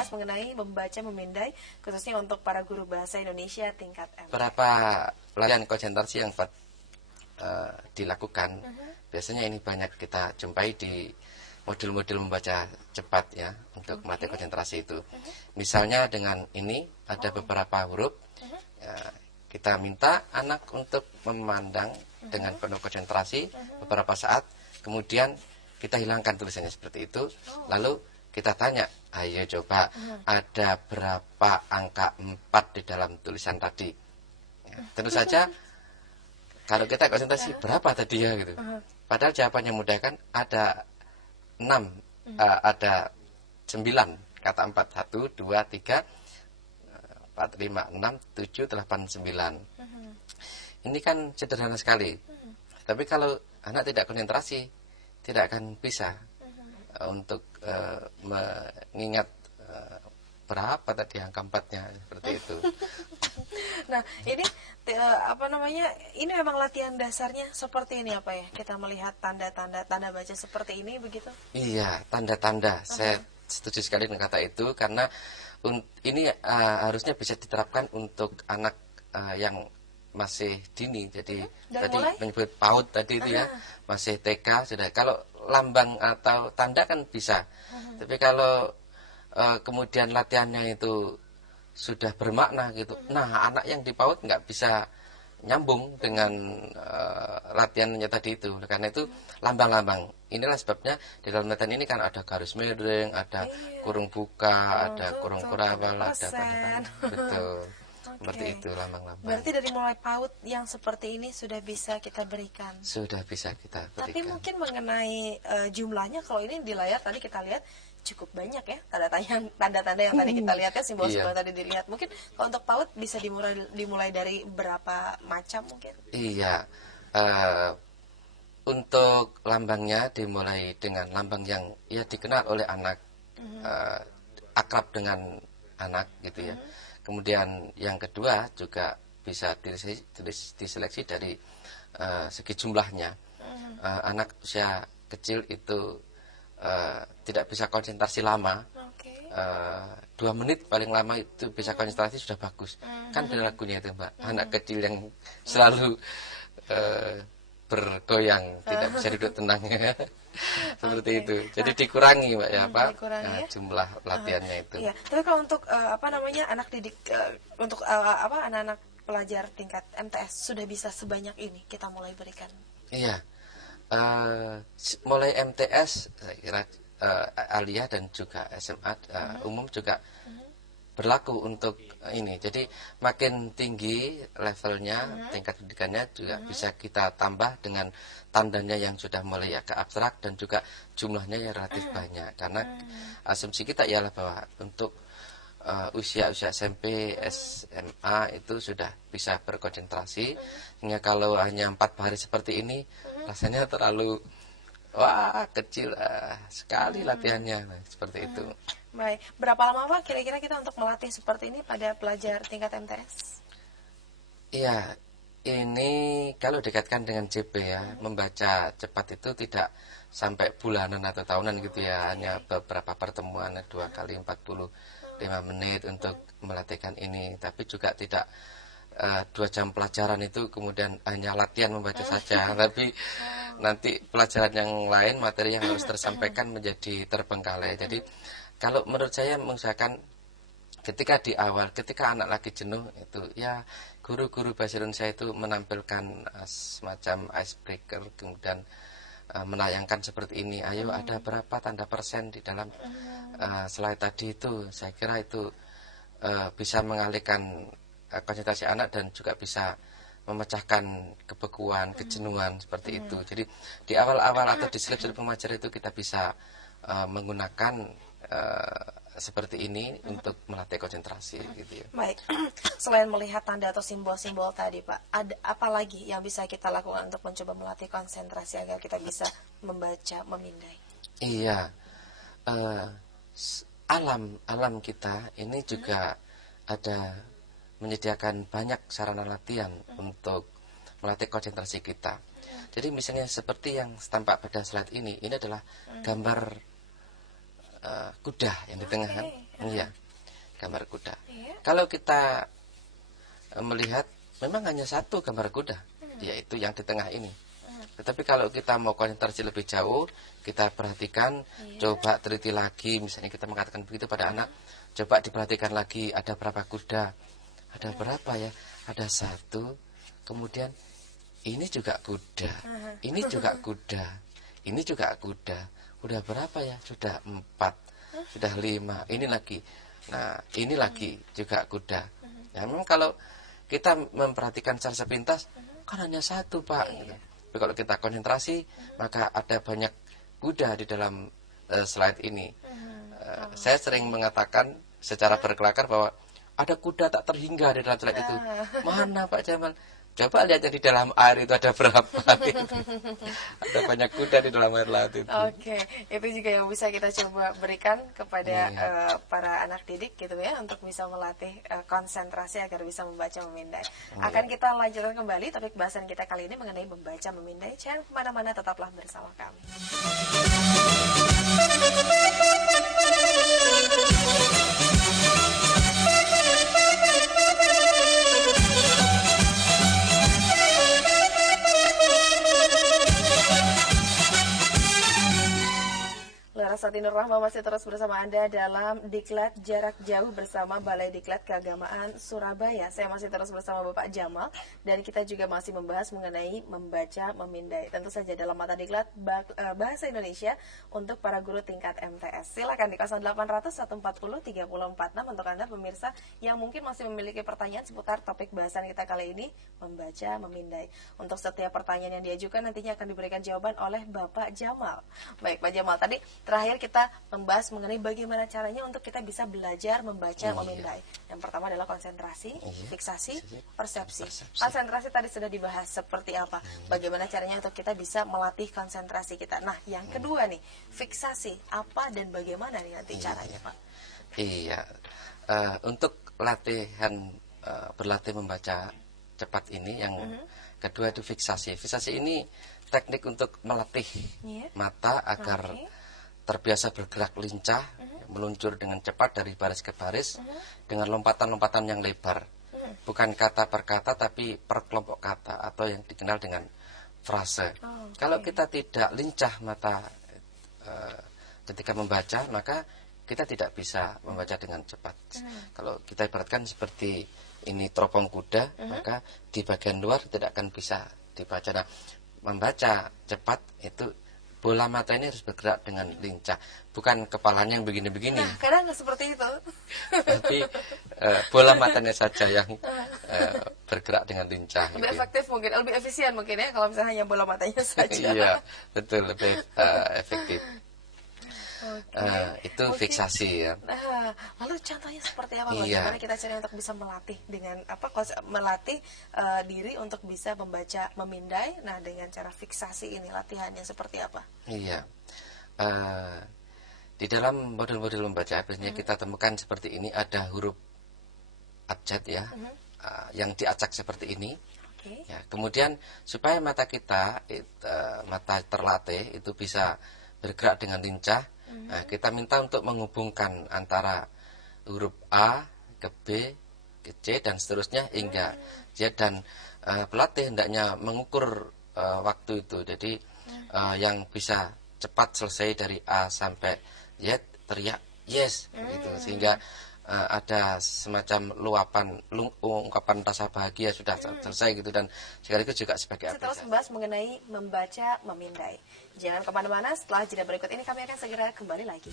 membahas mengenai membaca memindai khususnya untuk para guru bahasa Indonesia tingkat MTS. Berapa latihan konsentrasi yang dilakukan? Biasanya ini banyak kita jumpai di modul-modul membaca cepat ya, untuk melatih konsentrasi itu. Misalnya dengan ini ada beberapa huruf, ya, kita minta anak untuk memandang dengan penuh konsentrasi beberapa saat, kemudian kita hilangkan tulisannya seperti itu, lalu kita tanya, ayo coba ada berapa angka 4 di dalam tulisan tadi. Ya, tentu saja kalau kita konsentrasi berapa tadi ya gitu. Padahal jawabannya mudah kan, ada 6, ada 9 kata 4, 1, 2, 3, 4, 5, 6, 7, 8, 9. Ini kan sederhana sekali. Tapi kalau anak tidak konsentrasi, tidak akan bisa untuk mengingat berapa tadi angka 4-nya seperti itu. Nah, ini ini memang latihan dasarnya seperti ini apa ya? Kita melihat tanda-tanda tanda baca seperti ini begitu? Iya, tanda-tanda. Saya setuju sekali dengan kata itu, karena ini harusnya bisa diterapkan untuk anak yang masih dini. Jadi tadi menyebut PAUD tadi itu ya, masih TK sudah. Kalau lambang atau tanda kan bisa. Tapi kalau kemudian latihannya itu sudah bermakna gitu. Nah, anak yang di PAUD nggak bisa nyambung dengan latihannya tadi itu. Karena itu lambang-lambang. Inilah sebabnya di dalam latihan ini kan ada garis miring, ada kurung buka, ada kurung kurabal, ada panjang. Betul. Seperti itu lambang-lambang. Berarti dari mulai PAUD yang seperti ini sudah bisa kita berikan. Sudah bisa kita berikan. Tapi mungkin mengenai jumlahnya, kalau ini di layar tadi kita lihat cukup banyak ya tanda-tanda yang tadi kita lihat ya, simbol-simbol tadi dilihat. Mungkin kalau untuk PAUD bisa dimulai dari berapa macam mungkin? Iya. Untuk lambangnya dimulai dengan lambang yang ya dikenal oleh anak, akrab dengan anak gitu ya. Kemudian yang kedua juga bisa diseleksi dari segi jumlahnya. Anak usia kecil itu tidak bisa konsentrasi lama. 2 menit paling lama itu bisa konsentrasi sudah bagus. Kan ada lagunya itu Mbak, anak kecil yang selalu bergoyang, tidak bisa duduk tenang. Seperti itu. Jadi dikurangi Mbak ya Pak, jumlah latihannya itu. Iya. Tapi kalau untuk anak didik untuk anak-anak pelajar tingkat MTS sudah bisa sebanyak ini kita mulai berikan. Iya. Mulai MTS saya kira aliyah dan juga SMA umum juga berlaku untuk ini. Jadi makin tinggi levelnya, tingkat pendidikannya juga bisa kita tambah dengan tandanya yang sudah mulai agak abstrak dan juga jumlahnya yang relatif banyak. Karena asumsi kita ialah bahwa untuk usia SMP, SMA itu sudah bisa berkonsentrasi. Sehingga kalau hanya 4 hari seperti ini rasanya terlalu kecil sekali latihannya. Seperti itu. Baik, berapa lama Pak kira-kira kita untuk melatih seperti ini pada pelajar tingkat MTS? Iya, ini kalau dikaitkan dengan JP ya, membaca cepat itu tidak sampai bulanan atau tahunan gitu ya, hanya beberapa pertemuan 2 kali 45 menit untuk melatihkan ini, tapi juga tidak 2 jam pelajaran itu kemudian hanya latihan membaca saja, tapi nanti pelajaran yang lain, materi yang harus tersampaikan menjadi terbengkalai. Jadi kalau menurut saya mengusahakan ketika di awal, ketika anak lagi jenuh itu ya guru-guru bahasa Indonesia itu menampilkan semacam icebreaker, kemudian menayangkan seperti ini, ayo ada berapa tanda persen di dalam slide tadi itu. Saya kira itu bisa mengalihkan konsentrasi anak dan juga bisa memecahkan kebekuan, kejenuhan seperti itu. Jadi di awal-awal atau di selip-selip pemajaran itu kita bisa menggunakan seperti ini untuk melatih konsentrasi gitu ya. Baik, selain melihat tanda atau simbol-simbol tadi Pak, ada apa lagi yang bisa kita lakukan untuk mencoba melatih konsentrasi agar kita bisa membaca, memindai? Iya, alam kita ini juga ada menyediakan banyak sarana latihan untuk melatih konsentrasi kita. Jadi misalnya seperti yang tampak pada slide ini adalah gambar kuda yang di tengah kan. Iya, gambar kuda. Iya. Kalau kita melihat memang hanya satu gambar kuda, yaitu yang di tengah ini. Tetapi kalau kita mau konsentrasi lebih jauh, kita perhatikan, coba teliti lagi, misalnya kita mengatakan begitu pada anak, coba diperhatikan lagi ada berapa kuda, ada berapa ya, ada satu, kemudian ini juga kuda, ini juga kuda, ini juga kuda, udah berapa ya, sudah 4, sudah 5, ini lagi, nah ini lagi juga kuda. Ya memang kalau kita memperhatikan secara sepintas, kan hanya satu Pak. Gitu. Tapi kalau kita konsentrasi, maka ada banyak kuda di dalam slide ini. Saya sering mengatakan secara berkelakar bahwa ada kuda tak terhingga di dalam slide itu. Mana Pak Jamal? Coba lihat yang di dalam air itu ada berapa. Gitu. Ada banyak kuda di dalam air laut itu. Oke, itu juga yang bisa kita coba berikan kepada para anak didik gitu ya, untuk bisa melatih konsentrasi agar bisa membaca memindai. Akan kita lanjutkan kembali topik bahasan kita kali ini mengenai membaca memindai. Jangan kemana-mana, tetaplah bersama kami. Larasati Nur Rahma masih terus bersama Anda dalam Diklat Jarak Jauh bersama Balai Diklat Keagamaan Surabaya. Saya masih terus bersama Bapak Jamal dan kita juga masih membahas mengenai membaca memindai. Tentu saja dalam mata Diklat Bahasa Indonesia untuk para guru tingkat MTS. Silakan di 0800 140 3046 untuk Anda pemirsa yang mungkin masih memiliki pertanyaan seputar topik bahasan kita kali ini, membaca memindai. Untuk setiap pertanyaan yang diajukan nantinya akan diberikan jawaban oleh Bapak Jamal. Baik Pak Jamal, tadi terakhir kita membahas mengenai bagaimana caranya untuk kita bisa belajar membaca memindai. Yang pertama adalah konsentrasi, fiksasi, persepsi. Konsentrasi tadi sudah dibahas seperti apa, bagaimana caranya untuk kita bisa melatih konsentrasi kita. Nah, yang kedua nih, fiksasi, apa dan bagaimana nih nanti caranya Pak? Iya, untuk latihan berlatih membaca cepat ini, yang kedua itu fiksasi. Fiksasi ini teknik untuk melatih mata agar terbiasa bergerak lincah, meluncur dengan cepat dari baris ke baris, dengan lompatan-lompatan yang lebar. Bukan kata per kata, tapi per kelompok kata, atau yang dikenal dengan frase. Kalau kita tidak lincah mata ketika membaca, maka kita tidak bisa membaca dengan cepat. Kalau kita ibaratkan seperti ini teropong kuda, maka di bagian luar tidak akan bisa dibaca. Nah, membaca cepat itu bola mata ini harus bergerak dengan lincah, bukan kepalanya yang begini-begini. Nah, kadang seperti itu. Tapi bola matanya saja yang bergerak dengan lincah. Lebih efektif mungkin, lebih efisien mungkin ya, kalau misalnya hanya bola matanya saja. Iya, betul, lebih efektif. Itu mungkin, fiksasi ya. Lalu contohnya seperti apa? Bagaimana kita cari untuk bisa melatih dengan apa? Melatih diri untuk bisa membaca memindai. Nah, dengan cara fiksasi ini latihannya seperti apa? Iya. Di dalam model-model membaca biasanya kita temukan seperti ini, ada huruf abjad ya, yang diacak seperti ini. Ya, kemudian supaya mata kita mata terlatih itu bisa bergerak dengan lincah. Nah, kita minta untuk menghubungkan antara huruf A ke B ke C dan seterusnya hingga Z, dan pelatih hendaknya mengukur waktu itu. Jadi yang bisa cepat selesai dari A sampai Z teriak yes begitu, sehingga ada semacam ungkapan rasa bahagia sudah selesai gitu, dan sekaligus juga sebagai apresiasi. Terus membahas mengenai membaca memindai. Jangan kemana-mana, setelah jeda berikut ini kami akan segera kembali lagi.